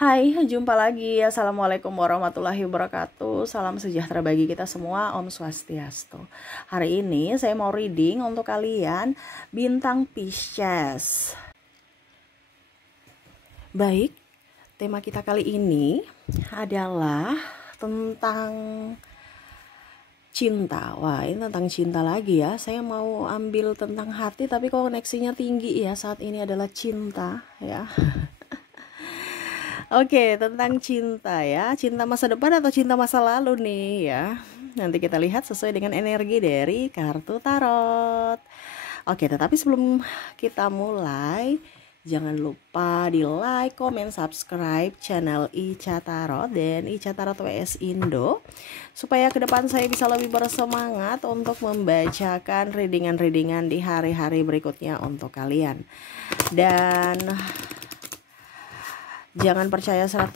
Hai, jumpa lagi. Assalamualaikum warahmatullahi wabarakatuh. Salam sejahtera bagi kita semua. Om Swastiastu. Hari ini saya mau reading untuk kalian bintang Pisces. Baik, tema kita kali ini adalah tentang cinta. Wah, ini tentang cinta lagi ya. Saya mau ambil tentang hati, tapi kok koneksinya tinggi ya. Saat ini adalah cinta ya. Oke, tentang cinta ya. Cinta masa depan atau cinta masa lalu nih ya. Nanti kita lihat sesuai dengan energi dari kartu tarot. Oke, tetapi sebelum kita mulai, jangan lupa di like, comment, subscribe channel Ica Tarot dan Ica Tarot WS Indo, supaya ke depan saya bisa lebih bersemangat untuk membacakan readingan-readingan di hari-hari berikutnya untuk kalian. Dan jangan percaya 100%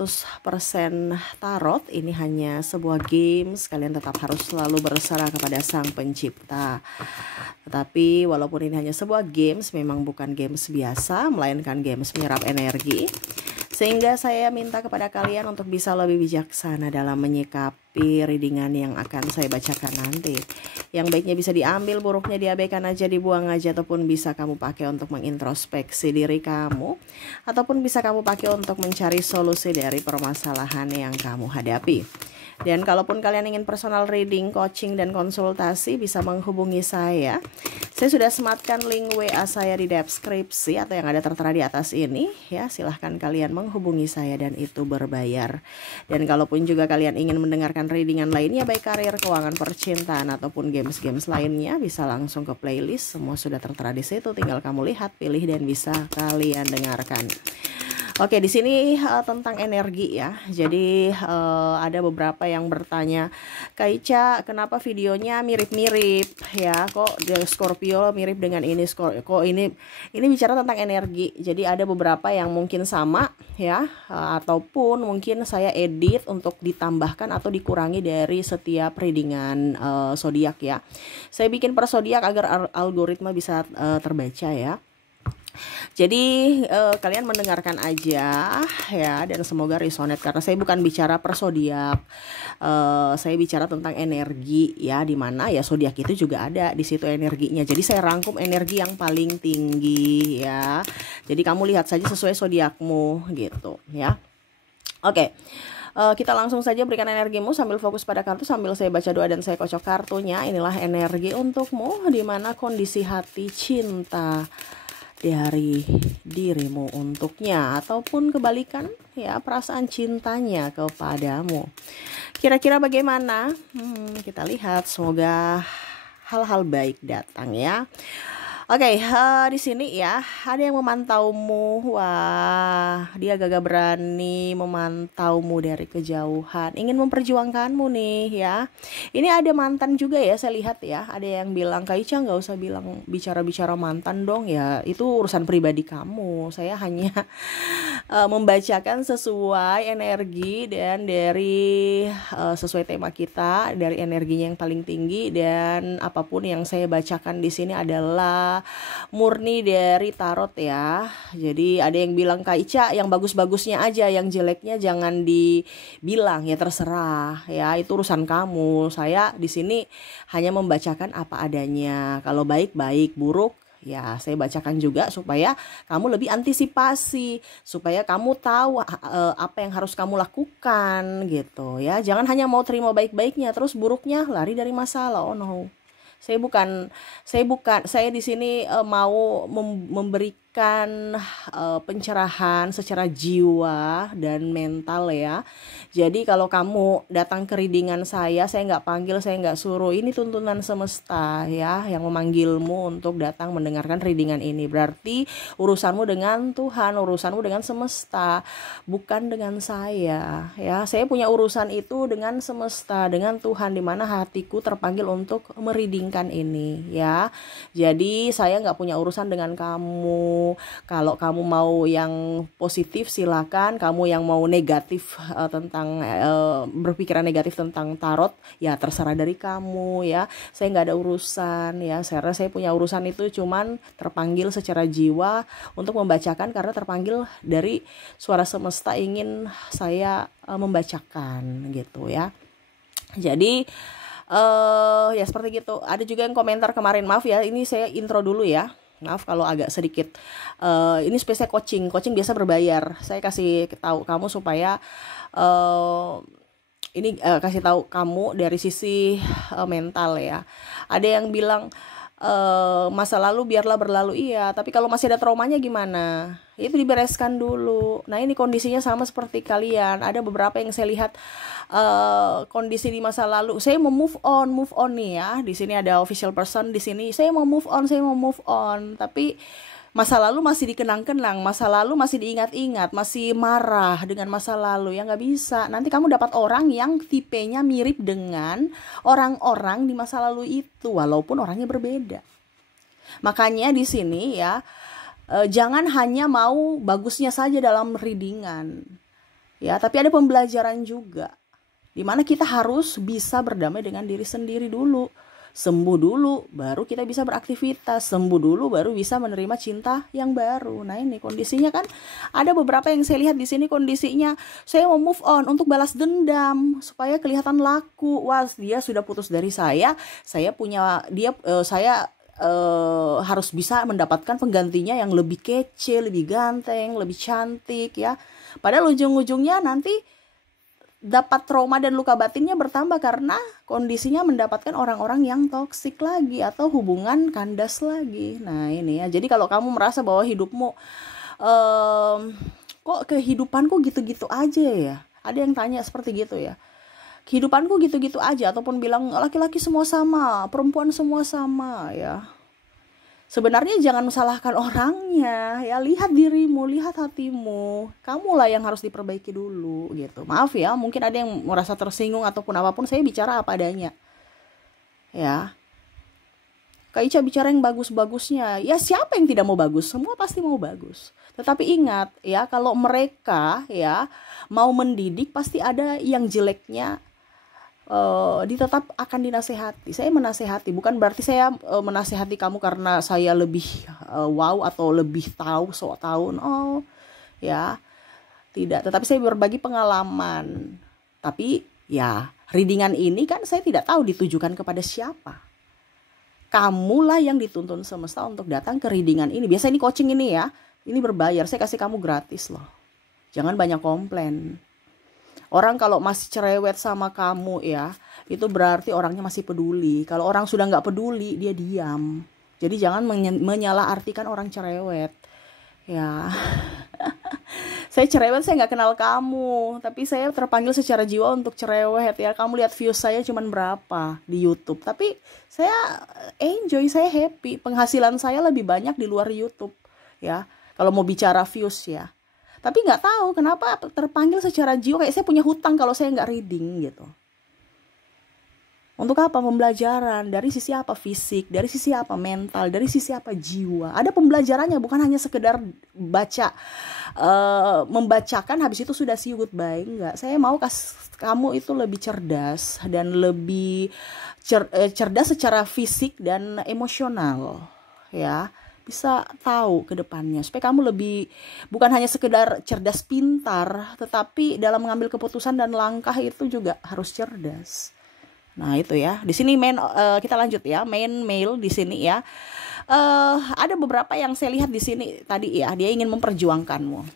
tarot, ini hanya sebuah games. Kalian tetap harus selalu berserah kepada Sang Pencipta. Tetapi walaupun ini hanya sebuah games, memang bukan games biasa, melainkan games menyerap energi. Sehingga saya minta kepada kalian untuk bisa lebih bijaksana dalam menyikapi readingan yang akan saya bacakan nanti. Yang baiknya bisa diambil, buruknya diabaikan aja, dibuang aja, ataupun bisa kamu pakai untuk mengintrospeksi diri kamu, ataupun bisa kamu pakai untuk mencari solusi dari permasalahan yang kamu hadapi. Dan kalaupun kalian ingin personal reading, coaching, dan konsultasi, bisa menghubungi saya. Saya sudah sematkan link WA saya di deskripsi atau yang ada tertera di atas ini ya. Silahkan kalian menghubungi saya dan itu berbayar. Dan kalaupun juga kalian ingin mendengarkan readingan lainnya, baik karir, keuangan, percintaan, ataupun games-games lainnya, bisa langsung ke playlist. Semua sudah tertera di situ, tinggal kamu lihat, pilih, dan bisa kalian dengarkan. Oke, di sini tentang energi ya. Jadi ada beberapa yang bertanya, Kak Ica, kenapa videonya mirip-mirip ya? Kok Scorpio mirip dengan ini? Kok ini bicara tentang energi. Jadi ada beberapa yang mungkin sama ya, ataupun mungkin saya edit untuk ditambahkan atau dikurangi dari setiap readingan zodiak ya. Saya bikin per zodiak agar algoritma bisa terbaca ya. Jadi kalian mendengarkan aja ya, dan semoga resonate karena saya bukan bicara per zodiak. Saya bicara tentang energi ya, dimana ya zodiak itu juga ada di situ energinya. Jadi saya rangkum energi yang paling tinggi ya. Jadi kamu lihat saja sesuai zodiakmu gitu ya. Oke. Kita langsung saja berikan energimu sambil fokus pada kartu, sambil saya baca doa dan saya kocok kartunya. Inilah energi untukmu, dimana kondisi hati cinta dari dirimu untuknya, ataupun kebalikan ya, perasaan cintanya kepadamu. Kira-kira bagaimana? Kita lihat, semoga hal-hal baik datang ya. Oke, di sini ya ada yang memantaumu. Wah, dia gagah berani memantaumu dari kejauhan, ingin memperjuangkanmu nih ya. Ini ada mantan juga ya, saya lihat ya. Ada yang bilang, Kak Ica nggak usah bilang bicara-bicara mantan dong ya, itu urusan pribadi kamu. Saya hanya membacakan sesuai energi dan dari sesuai tema kita, dari energinya yang paling tinggi. Dan apapun yang saya bacakan di sini adalah murni dari tarot ya. Jadi ada yang bilang, Kak Ica yang bagus-bagusnya aja, yang jeleknya jangan dibilang, ya terserah ya, itu urusan kamu. Saya di sini hanya membacakan apa adanya. Kalau baik baik, buruk ya saya bacakan juga supaya kamu lebih antisipasi, supaya kamu tahu apa yang harus kamu lakukan gitu ya. Jangan hanya mau terima baik-baiknya terus buruknya lari dari masalah. Oh no. Saya di sini mau memberikan pencerahan secara jiwa dan mental ya. Jadi kalau kamu datang ke readingan saya nggak panggil, saya nggak suruh. Ini tuntunan semesta ya, yang memanggilmu untuk datang mendengarkan readingan ini. Berarti urusanmu dengan Tuhan, urusanmu dengan semesta, bukan dengan saya ya. Saya punya urusan itu dengan semesta, dengan Tuhan, dimana hatiku terpanggil untuk mereadingkan ini ya. Jadi saya nggak punya urusan dengan kamu kamu. Kalau kamu mau yang positif silakan, kamu yang mau negatif tentang berpikiran negatif tentang tarot ya terserah dari kamu ya. Saya nggak ada urusan ya. Saya punya urusan itu cuman terpanggil secara jiwa untuk membacakan karena terpanggil dari suara semesta ingin saya membacakan gitu ya. Jadi ya seperti gitu. Ada juga yang komentar kemarin, maaf ya, ini saya intro dulu ya. Maaf kalau agak sedikit. Ini spesial coaching biasa berbayar. Saya kasih tahu kamu supaya ini kasih tahu kamu dari sisi mental ya. Ada yang bilang masa lalu biarlah berlalu, iya, tapi kalau masih ada traumanya gimana? Itu dibereskan dulu. Nah ini kondisinya sama seperti kalian. Ada beberapa yang saya lihat kondisi di masa lalu. Saya mau move on nih ya. Di sini ada official person di sini. Saya mau move on. Tapi masa lalu masih dikenang-kenang, masa lalu masih diingat-ingat, masih marah dengan masa lalu, ya nggak bisa. Nanti kamu dapat orang yang tipenya mirip dengan orang-orang di masa lalu itu, walaupun orangnya berbeda. Makanya di sini ya, jangan hanya mau bagusnya saja dalam readingan, ya, tapi ada pembelajaran juga, dimana kita harus bisa berdamai dengan diri sendiri dulu. Sembuh dulu, baru kita bisa beraktivitas. Sembuh dulu, baru bisa menerima cinta yang baru. Nah ini kondisinya kan ada beberapa yang saya lihat di sini kondisinya. Saya mau move on untuk balas dendam supaya kelihatan laku. Wah, dia sudah putus dari saya. Saya punya dia, saya harus bisa mendapatkan penggantinya yang lebih kece, lebih ganteng, lebih cantik ya. Padahal ujung-ujungnya nanti dapat trauma dan luka batinnya bertambah karena kondisinya mendapatkan orang-orang yang toksik lagi atau hubungan kandas lagi. Nah ini ya, jadi kalau kamu merasa bahwa hidupmu kok kehidupanku gitu-gitu aja ya, ada yang tanya seperti gitu ya, kehidupanku gitu-gitu aja, ataupun bilang laki-laki semua sama, perempuan semua sama ya. Sebenarnya jangan mesalahkan orangnya, ya lihat dirimu, lihat hatimu, kamulah yang harus diperbaiki dulu gitu. Maaf ya, mungkin ada yang merasa tersinggung ataupun apapun, saya bicara apa adanya. Ya, Kak Ica bicara yang bagus-bagusnya. Ya siapa yang tidak mau bagus? Semua pasti mau bagus. Tetapi ingat ya, kalau mereka ya mau mendidik pasti ada yang jeleknya. Tetap akan dinasehati. Saya menasehati, bukan berarti saya menasehati kamu karena saya lebih wow atau lebih tahu, sok tahu. Oh ya, tidak. Tetapi saya berbagi pengalaman. Tapi ya, readingan ini kan saya tidak tahu ditujukan kepada siapa. Kamulah yang dituntun semesta untuk datang ke readingan ini. Biasa ini coaching ini ya, ini berbayar. Saya kasih kamu gratis loh. Jangan banyak komplain. Orang kalau masih cerewet sama kamu ya, itu berarti orangnya masih peduli. Kalau orang sudah nggak peduli, dia diam. Jadi jangan menyalahartikan orang cerewet. Ya, saya cerewet, saya nggak kenal kamu, tapi saya terpanggil secara jiwa untuk cerewet ya. Kamu lihat views saya cuman berapa di YouTube, tapi saya enjoy, saya happy. Penghasilan saya lebih banyak di luar YouTube ya. Kalau mau bicara views ya. Tapi nggak tahu kenapa terpanggil secara jiwa, kayak saya punya hutang kalau saya nggak reading gitu. Untuk apa? Pembelajaran. Dari sisi apa? Fisik. Dari sisi apa? Mental. Dari sisi apa? Jiwa. Ada pembelajarannya, bukan hanya sekedar baca, membacakan habis itu sudah see you goodbye. Enggak. Saya mau kamu itu lebih cerdas dan lebih cerdas secara fisik dan emosional ya. Bisa tahu ke depannya supaya kamu lebih, bukan hanya sekedar cerdas pintar, tetapi dalam mengambil keputusan dan langkah itu juga harus cerdas. Nah itu ya, di sini kita lanjut ya, main mail di sini ya. Ada beberapa yang saya lihat di sini tadi ya, dia ingin memperjuangkanmu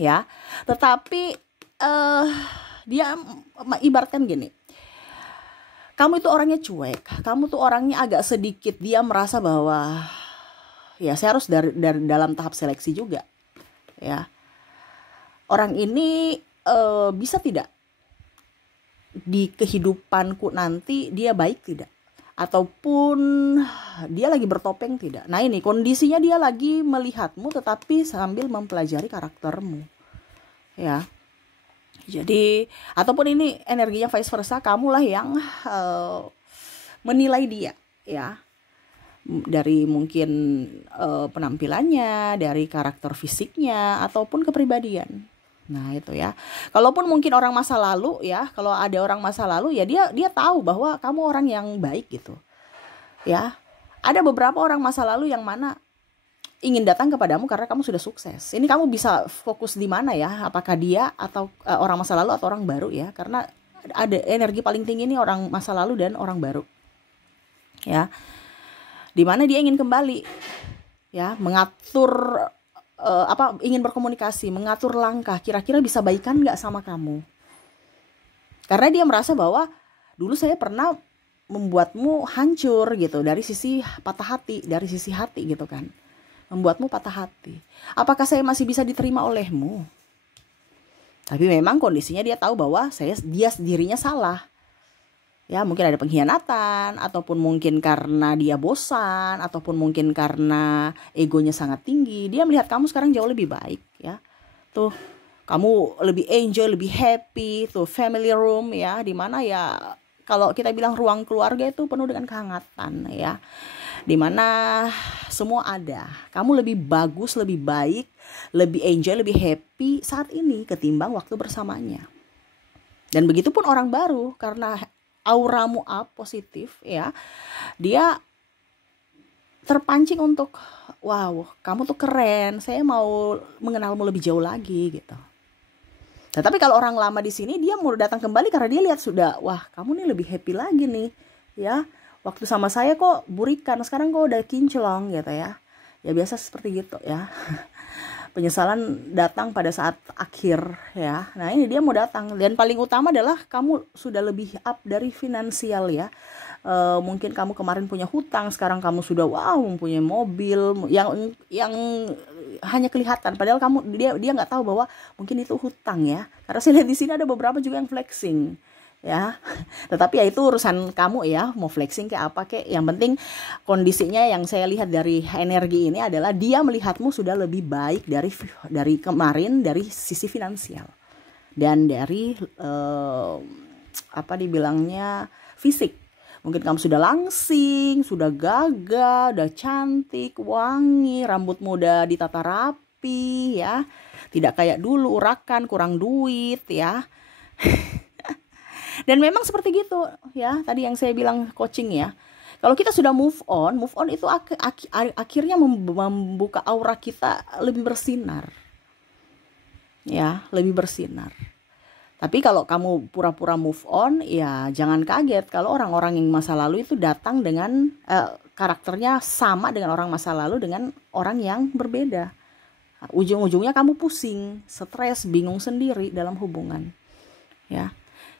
ya, tetapi dia ibaratkan gini, kamu itu orangnya cuek, kamu tuh orangnya agak sedikit, dia merasa bahwa ya saya harus dari dalam tahap seleksi juga ya. Orang ini bisa tidak di kehidupanku nanti dia baik tidak, ataupun dia lagi bertopeng tidak. Nah ini kondisinya dia lagi melihatmu tetapi sambil mempelajari karaktermu ya. Jadi ataupun ini energinya vice versa, kamulah yang menilai dia ya, dari mungkin penampilannya, dari karakter fisiknya, ataupun kepribadian. Nah itu ya. Kalaupun mungkin orang masa lalu ya, kalau ada orang masa lalu ya dia tahu bahwa kamu orang yang baik gitu. Ya. Ada beberapa orang masa lalu yang mana ingin datang kepadamu karena kamu sudah sukses. Ini kamu bisa fokus di mana ya? Apakah dia atau orang masa lalu atau orang baru ya? Karena ada energi paling tinggi ini orang masa lalu dan orang baru. Ya. Di mana dia ingin kembali ya, mengatur ingin berkomunikasi, mengatur langkah, kira-kira bisa baikan nggak sama kamu. Karena dia merasa bahwa dulu saya pernah membuatmu hancur gitu, dari sisi patah hati, dari sisi hati gitu kan. Membuatmu patah hati. Apakah saya masih bisa diterima olehmu? Tapi memang kondisinya dia tahu bahwa dia dirinya salah. Ya mungkin ada pengkhianatan, ataupun mungkin karena dia bosan, ataupun mungkin karena egonya sangat tinggi. Dia melihat kamu sekarang jauh lebih baik ya. Tuh kamu lebih enjoy, lebih happy. Tuh family room ya, dimana ya kalau kita bilang ruang keluarga itu penuh dengan kehangatan ya. Dimana semua ada. Kamu lebih bagus, lebih baik, lebih enjoy, lebih happy saat ini ketimbang waktu bersamanya. Dan begitu pun orang baru, karena auramu up positif ya, dia terpancing untuk wow kamu tuh keren, saya mau mengenalmu lebih jauh lagi gitu. Tetapi kalau orang lama di sini dia mau datang kembali karena dia lihat sudah wah kamu nih lebih happy lagi nih ya, waktu sama saya kok burikan, sekarang kok udah kinclong gitu ya. Ya biasa seperti gitu ya. Penyesalan datang pada saat akhir ya. Nah ini dia mau datang, dan paling utama adalah kamu sudah lebih up dari finansial ya. Mungkin kamu kemarin punya hutang, sekarang kamu sudah wow mempunyai mobil yang hanya kelihatan, padahal dia nggak tahu bahwa mungkin itu hutang ya. Karena saya lihat di sini ada beberapa juga yang flexing ya. Tetapi ya itu urusan kamu ya, mau flexing kayak apa kayak, yang penting kondisinya yang saya lihat dari energi ini adalah dia melihatmu sudah lebih baik dari kemarin, dari sisi finansial dan dari dibilangnya fisik. Mungkin kamu sudah langsing, sudah gagah, udah cantik, wangi, rambutmu udah ditata rapi ya, tidak kayak dulu urakan, kurang duit ya. Dan memang seperti gitu ya, tadi yang saya bilang coaching ya. Kalau kita sudah move on itu akhirnya membuka aura kita lebih bersinar. Ya, lebih bersinar. Tapi kalau kamu pura-pura move on, ya jangan kaget kalau orang-orang yang masa lalu itu datang dengan karakternya sama dengan orang masa lalu dengan orang yang berbeda. Ujung-ujungnya kamu pusing, stres, bingung sendiri dalam hubungan. Ya.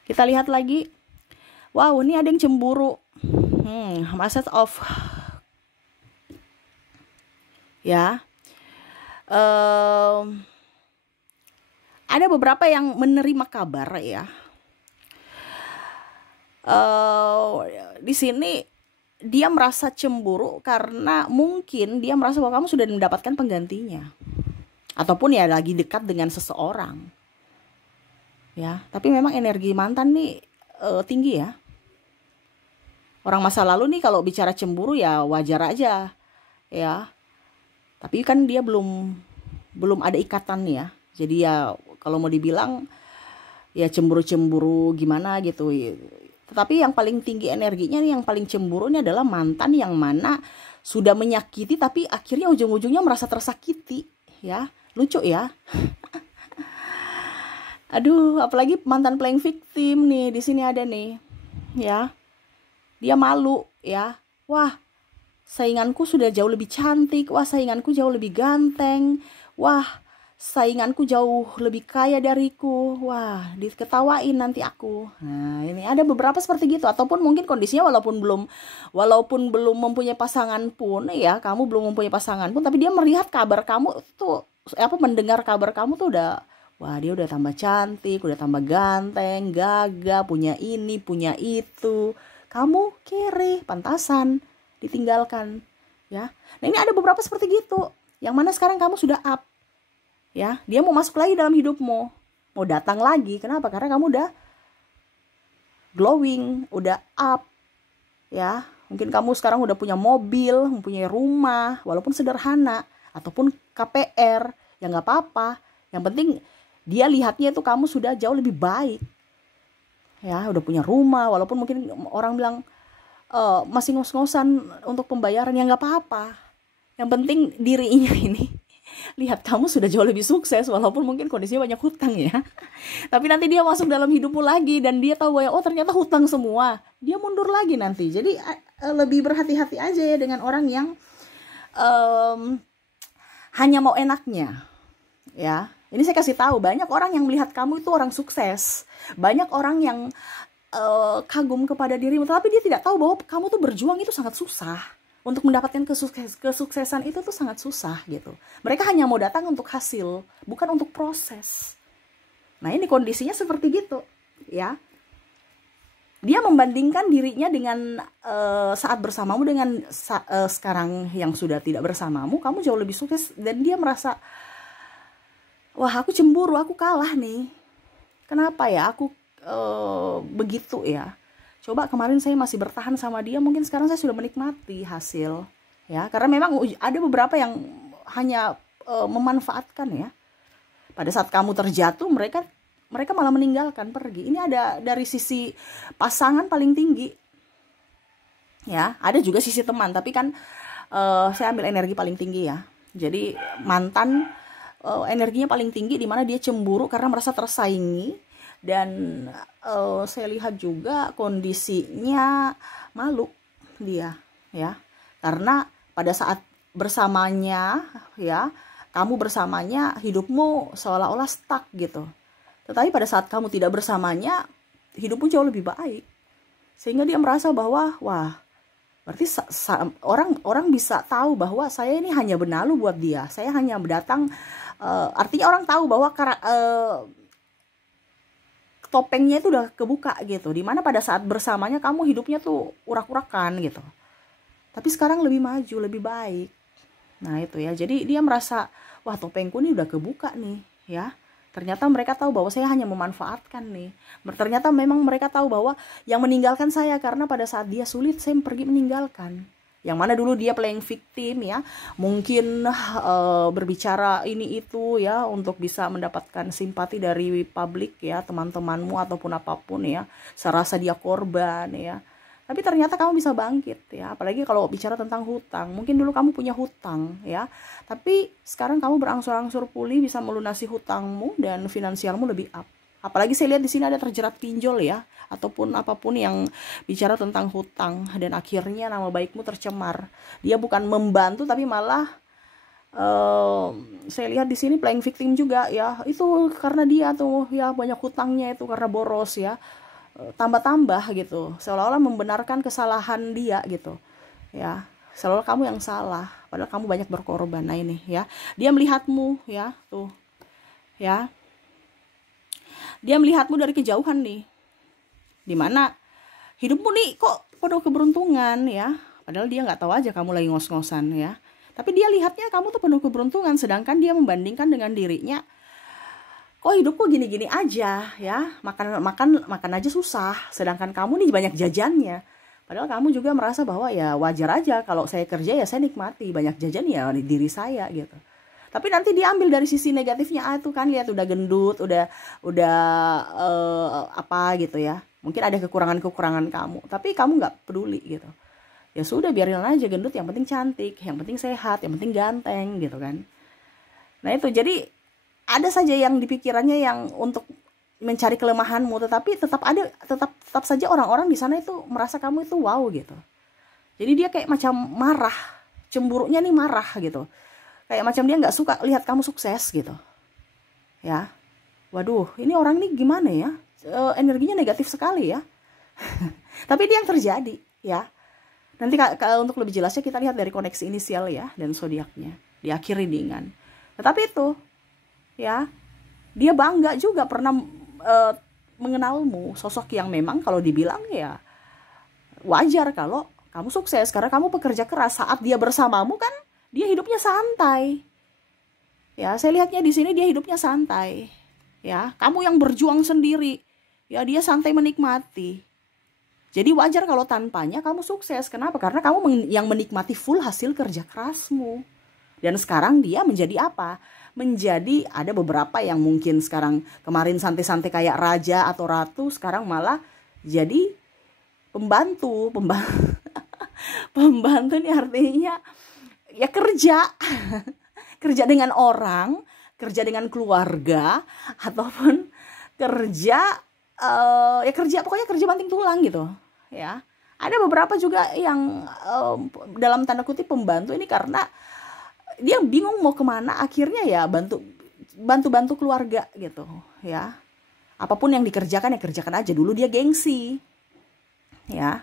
Kita lihat lagi. Wow, ini ada yang cemburu. Message of ya. Ada beberapa yang menerima kabar ya. Di sini dia merasa cemburu karena mungkin dia merasa bahwa kamu sudah mendapatkan penggantinya. Ataupun ya lagi dekat dengan seseorang. Ya, tapi memang energi mantan nih tinggi ya. Orang masa lalu nih kalau bicara cemburu ya wajar aja ya. Tapi kan dia belum ada ikatan ya. Jadi ya kalau mau dibilang ya cemburu-cemburu gimana gitu. Tetapi yang paling tinggi energinya nih, yang paling cemburu ini adalah mantan yang mana sudah menyakiti tapi akhirnya ujung-ujungnya merasa tersakiti ya. Lucu ya. Aduh, apalagi mantan playing victim nih, di sini ada nih, ya. Dia malu, ya. Wah, sainganku sudah jauh lebih cantik. Wah, sainganku jauh lebih ganteng. Wah, sainganku jauh lebih kaya dariku. Wah, diketawain nanti aku. Nah, ini ada beberapa seperti gitu. Ataupun mungkin kondisinya walaupun belum mempunyai pasangan pun, ya, kamu belum mempunyai pasangan pun, tapi dia melihat kabar kamu tuh, mendengar kabar kamu tuh udah. Wah, dia udah tambah cantik, udah tambah ganteng, gagah, punya ini, punya itu. Kamu kere, pantasan, ditinggalkan. Ya, nah ini ada beberapa seperti gitu. Yang mana sekarang kamu sudah up. Ya, dia mau masuk lagi dalam hidupmu. Mau datang lagi. Kenapa? Karena kamu udah glowing, udah up. Ya, Mungkin kamu sekarang udah punya mobil, mempunyai rumah, walaupun sederhana, ataupun KPR, ya nggak apa-apa. Yang penting dia lihatnya itu kamu sudah jauh lebih baik. Ya, udah punya rumah, walaupun mungkin orang bilang masih ngos-ngosan untuk pembayaran, ya nggak apa-apa. Yang penting dirinya ini lihat kamu sudah jauh lebih sukses, walaupun mungkin kondisinya banyak hutang ya. Tapi nanti dia masuk dalam hidupmu lagi dan dia tahu bahwa oh ternyata hutang semua, dia mundur lagi nanti. Jadi lebih berhati-hati aja ya dengan orang yang hanya mau enaknya. Ya, ini saya kasih tahu, banyak orang yang melihat kamu itu orang sukses, banyak orang yang kagum kepada dirimu, tapi dia tidak tahu bahwa kamu tuh berjuang itu sangat susah. Untuk mendapatkan kesuksesan itu tuh sangat susah gitu. Mereka hanya mau datang untuk hasil, bukan untuk proses. Nah ini kondisinya seperti gitu ya. Dia membandingkan dirinya dengan saat bersamamu dengan sekarang yang sudah tidak bersamamu, kamu jauh lebih sukses. Dan dia merasa, wah aku cemburu, aku kalah nih. Kenapa ya aku begitu ya. Coba kemarin saya masih bertahan sama dia, mungkin sekarang saya sudah menikmati hasil ya. Karena memang ada beberapa yang hanya memanfaatkan ya. Pada saat kamu terjatuh, mereka malah meninggalkan, pergi. Ini ada dari sisi pasangan paling tinggi ya. Ada juga sisi teman, tapi kan saya ambil energi paling tinggi ya. Jadi mantan energinya paling tinggi, dimana dia cemburu karena merasa tersaingi. Dan saya lihat juga kondisinya malu dia ya, karena pada saat bersamanya ya, kamu bersamanya hidupmu seolah-olah stuck gitu. Tetapi pada saat kamu tidak bersamanya, hidupmu jauh lebih baik. Sehingga dia merasa bahwa wah, berarti orang bisa tahu bahwa saya ini hanya benalu buat dia, saya hanya datang, artinya orang tahu bahwa topengnya itu udah kebuka gitu, dimana pada saat bersamanya kamu hidupnya tuh urak-urakan gitu, tapi sekarang lebih maju, lebih baik. Nah itu ya, jadi dia merasa wah topengku nih udah kebuka nih ya. Ternyata mereka tahu bahwa saya hanya memanfaatkan nih. Ternyata memang mereka tahu bahwa yang meninggalkan saya karena pada saat dia sulit saya pergi meninggalkan. Yang mana dulu dia playing victim ya, mungkin berbicara ini itu ya untuk bisa mendapatkan simpati dari publik ya, teman-temanmu ataupun apapun ya, serasa dia korban ya. Tapi ternyata kamu bisa bangkit ya, apalagi kalau bicara tentang hutang. Mungkin dulu kamu punya hutang ya, tapi sekarang kamu berangsur-angsur pulih, bisa melunasi hutangmu dan finansialmu lebih up. Apalagi saya lihat di sini ada terjerat pinjol ya, ataupun apapun yang bicara tentang hutang, dan akhirnya nama baikmu tercemar. Dia bukan membantu tapi malah saya lihat di sini playing victim juga ya. Itu karena dia tuh ya banyak hutangnya itu karena boros ya. Tambah-tambah gitu. Seolah-olah membenarkan kesalahan dia gitu. Ya, seolah kamu yang salah padahal kamu banyak berkorban. Nah ini ya. Dia melihatmu ya, tuh. Ya. Dia melihatmu dari kejauhan nih. Dimana hidupmu nih kok penuh keberuntungan ya. Padahal dia nggak tahu aja kamu lagi ngos-ngosan ya. Tapi dia lihatnya kamu tuh penuh keberuntungan, sedangkan dia membandingkan dengan dirinya. Kok hidupku gini-gini aja ya. Makan aja susah, sedangkan kamu nih banyak jajannya. Padahal kamu juga merasa bahwa ya wajar aja kalau saya kerja ya saya nikmati, banyak jajan ya di diri saya gitu. Tapi nanti diambil dari sisi negatifnya, tuh kan lihat udah gendut, udah apa gitu ya. Mungkin ada kekurangan-kekurangan kamu, tapi kamu nggak peduli gitu. Ya sudah, biarin aja gendut, yang penting cantik, yang penting sehat, yang penting ganteng gitu kan. Nah itu, jadi ada saja yang di pikirannya yang untuk mencari kelemahanmu, tetapi tetap saja orang-orang di sana itu merasa kamu itu wow gitu. Jadi dia kayak macam marah, cemburunya nih marah gitu. Kayak macam dia nggak suka lihat kamu sukses gitu. Ya, waduh, ini orang ini gimana ya? Energinya negatif sekali ya. Tapi dia yang terjadi ya. Nanti untuk lebih jelasnya kita lihat dari koneksi inisial ya dan zodiaknya di akhir readingan. Tetapi itu ya, dia bangga juga pernah mengenalmu, sosok yang memang kalau dibilang ya wajar kalau kamu sukses karena kamu bekerja keras. Saat dia bersamamu kan dia hidupnya santai. Ya, saya lihatnya di sini dia hidupnya santai. Ya, kamu yang berjuang sendiri. Ya, dia santai menikmati. Jadi wajar kalau tanpanya kamu sukses. Kenapa? Karena kamu yang menikmati full hasil kerja kerasmu. Dan sekarang dia menjadi apa? Menjadi ada beberapa yang mungkin sekarang kemarin santai-santai kayak raja atau ratu, sekarang malah jadi pembantu. Pembantu ini artinya ya kerja. Kerja dengan orang, kerja dengan keluarga, ataupun kerja ya kerja, pokoknya kerja banting tulang gitu ya. Ada beberapa juga yang dalam tanda kutip pembantu ini karena dia bingung mau kemana, akhirnya ya bantu keluarga gitu ya. Apapun yang dikerjakan ya kerjakan aja dulu, dia gengsi ya.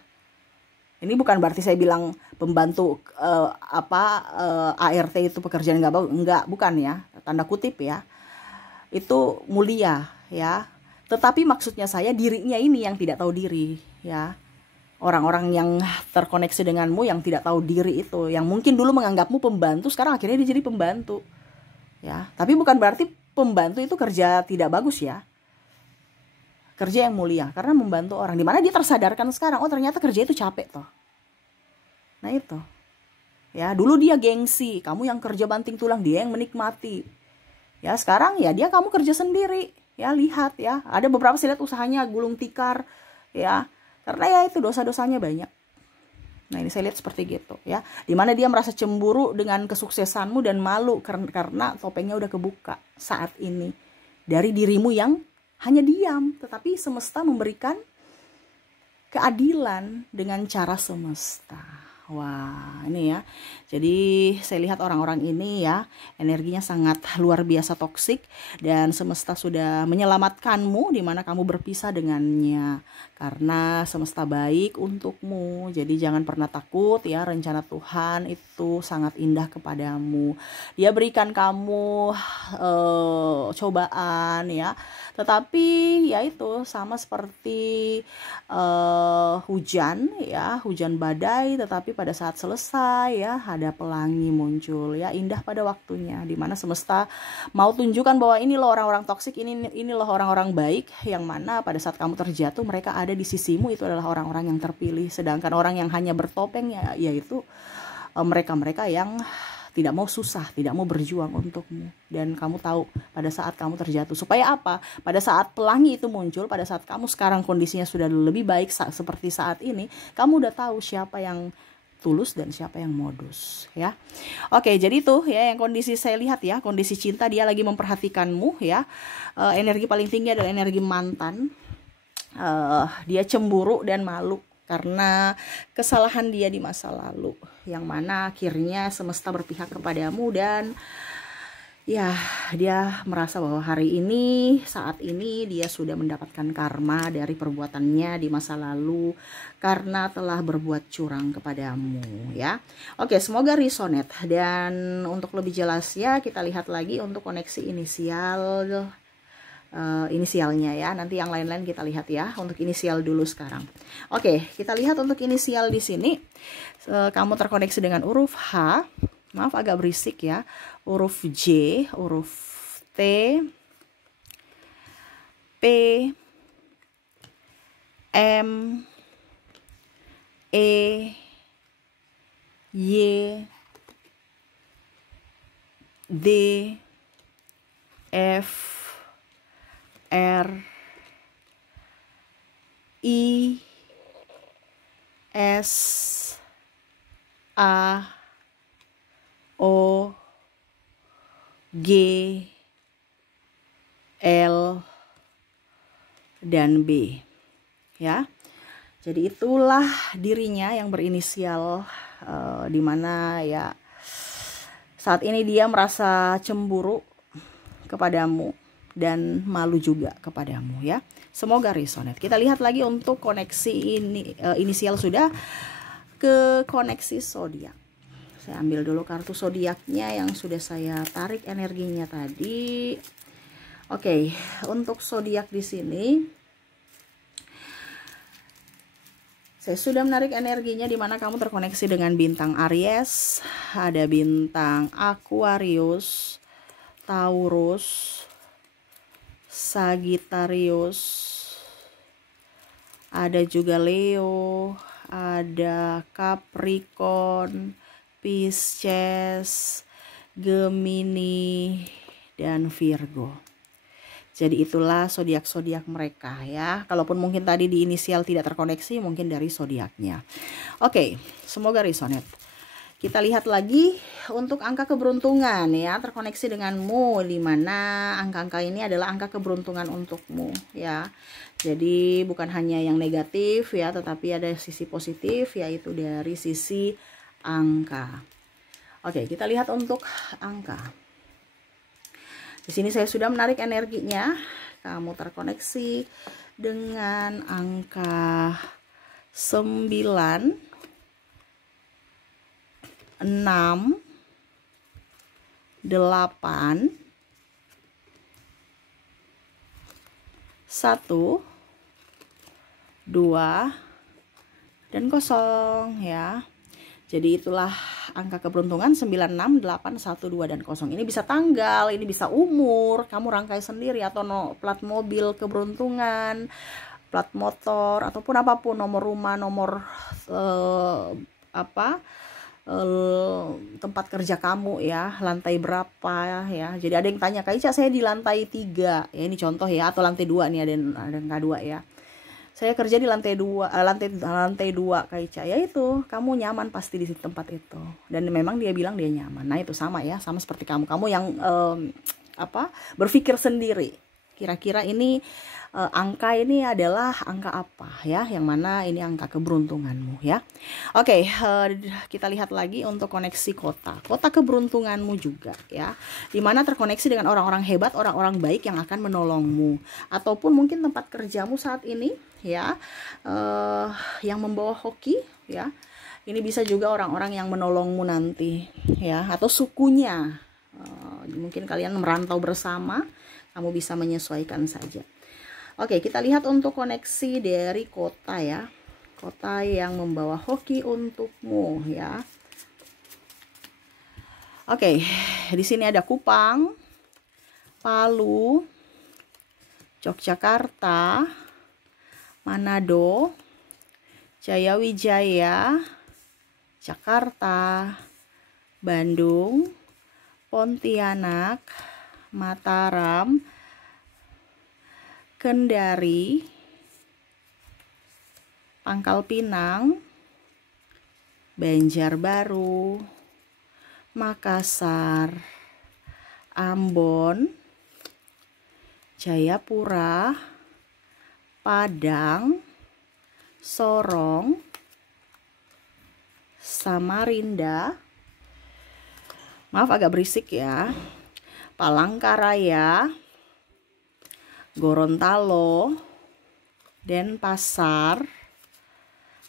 Ini bukan berarti saya bilang pembantu ART itu pekerjaan nggak bagus, bukan ya, tanda kutip ya. Itu mulia ya. Tetapi maksudnya saya dirinya ini yang tidak tahu diri ya. Orang-orang yang terkoneksi denganmu yang tidak tahu diri itu, yang mungkin dulu menganggapmu pembantu, sekarang akhirnya dia jadi pembantu ya. Tapi bukan berarti pembantu itu kerja tidak bagus ya. Kerja yang mulia karena membantu orang, dimana dia tersadarkan sekarang, oh ternyata kerja itu capek toh. Nah itu ya, dulu dia gengsi, kamu yang kerja banting tulang, dia yang menikmati ya. Sekarang ya kamu kerja sendiri ya. Lihat ya, ada beberapa saya lihat usahanya gulung tikar ya, karena ya itu dosa-dosanya banyak. Nah ini saya lihat seperti gitu ya, dimana dia merasa cemburu dengan kesuksesanmu dan malu karena topengnya udah kebuka saat ini dari dirimu yang hanya diam, tetapi semesta memberikan keadilan dengan cara semesta. Wah ini ya, jadi saya lihat orang-orang ini ya energinya sangat luar biasa toksik, dan semesta sudah menyelamatkanmu di mana kamu berpisah dengannya karena semesta baik untukmu. Jadi jangan pernah takut ya, rencana Tuhan itu sangat indah kepadamu. Dia berikan kamu cobaan ya, tetapi ya itu sama seperti hujan ya, hujan badai, tetapi pada saat selesai ya ada pelangi muncul ya, indah pada waktunya, dimana semesta mau tunjukkan bahwa ini loh orang-orang toksik, ini loh orang-orang baik, yang mana pada saat kamu terjatuh mereka ada di sisimu, itu adalah orang-orang yang terpilih. Sedangkan orang yang hanya bertopeng ya, yaitu mereka-mereka yang tidak mau susah, tidak mau berjuang untukmu. Dan kamu tahu pada saat kamu terjatuh. Supaya apa? Pada saat pelangi itu muncul, pada saat kamu sekarang kondisinya sudah lebih baik seperti saat ini, kamu udah tahu siapa yang tulus dan siapa yang modus ya. Oke, jadi itu ya yang kondisi saya lihat ya, kondisi cinta, dia lagi memperhatikanmu ya. Energi paling tinggi adalah energi mantan. Dia cemburu dan malu karena kesalahan dia di masa lalu, yang mana akhirnya semesta berpihak kepadamu, dan ya dia merasa bahwa hari ini, saat ini dia sudah mendapatkan karma dari perbuatannya di masa lalu karena telah berbuat curang kepadamu ya. Oke, semoga resonate. Dan untuk lebih jelasnya kita lihat lagi untuk koneksi inisialnya ya. Nanti yang lain-lain kita lihat ya. Untuk inisial dulu sekarang. Oke, kita lihat untuk inisial di sini. Kamu terkoneksi dengan huruf H. Maaf agak berisik ya. Huruf J, huruf T, P, M, E, Y, D, F, R, I, S, A, O, G, L, dan B ya. Jadi itulah dirinya yang berinisial dimana ya saat ini dia merasa cemburu kepadamu dan malu juga kepadamu ya. Semoga resonate. Kita lihat lagi untuk koneksi ini, inisial sudah, ke koneksi zodiak. Saya ambil dulu kartu zodiaknya yang sudah saya tarik energinya tadi. Oke, untuk zodiak di sini saya sudah menarik energinya, dimana kamu terkoneksi dengan bintang Aries, ada bintang Aquarius, Taurus, Sagittarius, ada juga Leo, ada Capricorn, Pisces, Gemini, dan Virgo. Jadi itulah zodiak-zodiak mereka ya. Kalaupun mungkin tadi di inisial tidak terkoneksi, mungkin dari zodiaknya. Oke, semoga resonate. Kita lihat lagi untuk angka keberuntungan ya, terkoneksi denganmu, di mana angka-angka ini adalah angka keberuntungan untukmu ya. Jadi bukan hanya yang negatif ya, tetapi ada sisi positif, yaitu dari sisi angka. Oke, kita lihat untuk angka. Di sini saya sudah menarik energinya. Kamu terkoneksi dengan angka 9, 6, 8, 1, 2, dan 0 ya. Jadi itulah angka keberuntungan 9, 6, 8, 1, 2, dan 0. Ini bisa tanggal, ini bisa umur, kamu rangkai sendiri, atau plat mobil keberuntungan, plat motor, ataupun apapun, nomor rumah, nomor tempat kerja kamu ya, lantai berapa ya. Jadi ada yang tanya, Kak Ica saya di lantai 3 ya, ini contoh ya, atau lantai 2 nih, ada angka 2 ya. Saya kerja di lantai 2, lantai 2 Kak Ica. Ya itu, kamu nyaman pasti di tempat itu. Dan memang dia bilang dia nyaman. Nah, itu sama ya, sama seperti kamu. Kamu yang berpikir sendiri. Kira-kira ini angka ini adalah angka apa ya, yang mana ini angka keberuntunganmu ya. Oke, kita lihat lagi untuk koneksi kota keberuntunganmu juga ya, dimana terkoneksi dengan orang-orang hebat, orang-orang baik yang akan menolongmu, ataupun mungkin tempat kerjamu saat ini ya, yang membawa hoki ya. Ini bisa juga orang-orang yang menolongmu nanti ya, atau sukunya. Mungkin kalian merantau bersama, kamu bisa menyesuaikan saja. Oke, kita lihat untuk koneksi dari kota ya. Kota yang membawa hoki untukmu ya. Oke, di sini ada Kupang, Palu, Yogyakarta, Manado, Jayawijaya, Jakarta, Bandung, Pontianak, Mataram, Kendari, Pangkal Pinang, Banjarbaru, Makassar, Ambon, Jayapura, Padang, Sorong, Samarinda, maaf agak berisik ya, Palangkaraya, Gorontalo, Denpasar,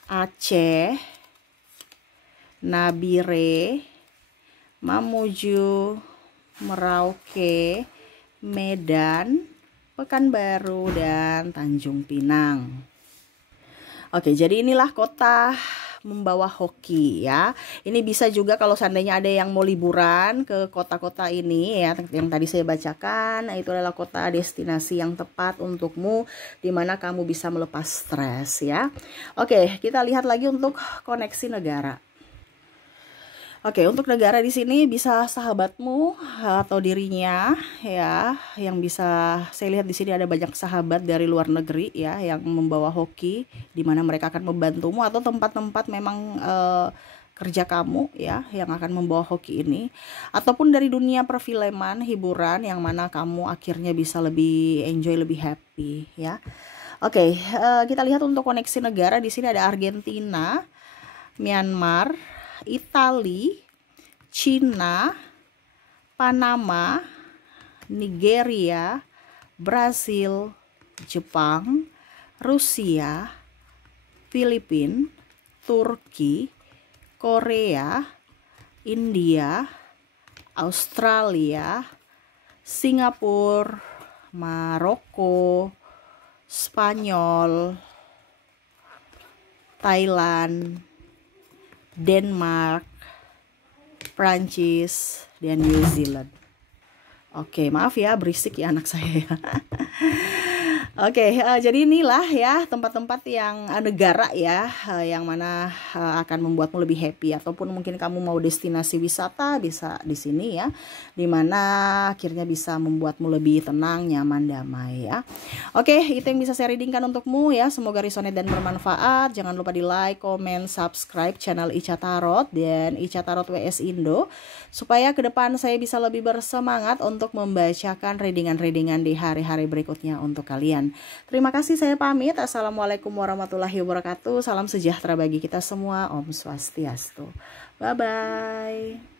Aceh, Nabire, Mamuju, Merauke, Medan, Pekanbaru, dan Tanjung Pinang. Oke, jadi inilah kota membawa hoki ya. Ini bisa juga kalau seandainya ada yang mau liburan ke kota-kota ini ya, yang tadi saya bacakan. Nah, itu adalah kota destinasi yang tepat untukmu, dimana kamu bisa melepas stres ya. Oke, kita lihat lagi untuk koneksi negara. Oke, untuk negara di sini bisa sahabatmu atau dirinya ya, yang bisa saya lihat di sini ada banyak sahabat dari luar negeri ya, yang membawa hoki, di mana mereka akan membantumu, atau tempat-tempat memang kerja kamu ya, yang akan membawa hoki ini, ataupun dari dunia perfilman, hiburan, yang mana kamu akhirnya bisa lebih enjoy, lebih happy ya. Oke, kita lihat untuk koneksi negara di sini ada Argentina, Myanmar, Italia, Cina, Panama, Nigeria, Brasil, Jepang, Rusia, Filipina, Turki, Korea, India, Australia, Singapura, Maroko, Spanyol, Thailand, Denmark, Prancis, dan New Zealand. Oke, maaf ya berisik ya anak saya ya. Oke, jadi inilah ya tempat-tempat yang negara ya yang mana akan membuatmu lebih happy, ataupun mungkin kamu mau destinasi wisata bisa di sini ya, dimana akhirnya bisa membuatmu lebih tenang, nyaman, damai ya. Oke, itu yang bisa saya readingkan untukmu ya. Semoga resonate dan bermanfaat. Jangan lupa di like, comment, subscribe channel Ica Tarot dan Ica Tarot WS Indo, supaya ke depan saya bisa lebih bersemangat untuk membacakan readingan-readingan di hari-hari berikutnya untuk kalian. Terima kasih, saya pamit. Assalamualaikum warahmatullahi wabarakatuh. Salam sejahtera bagi kita semua. Om Swastiastu. Bye-bye.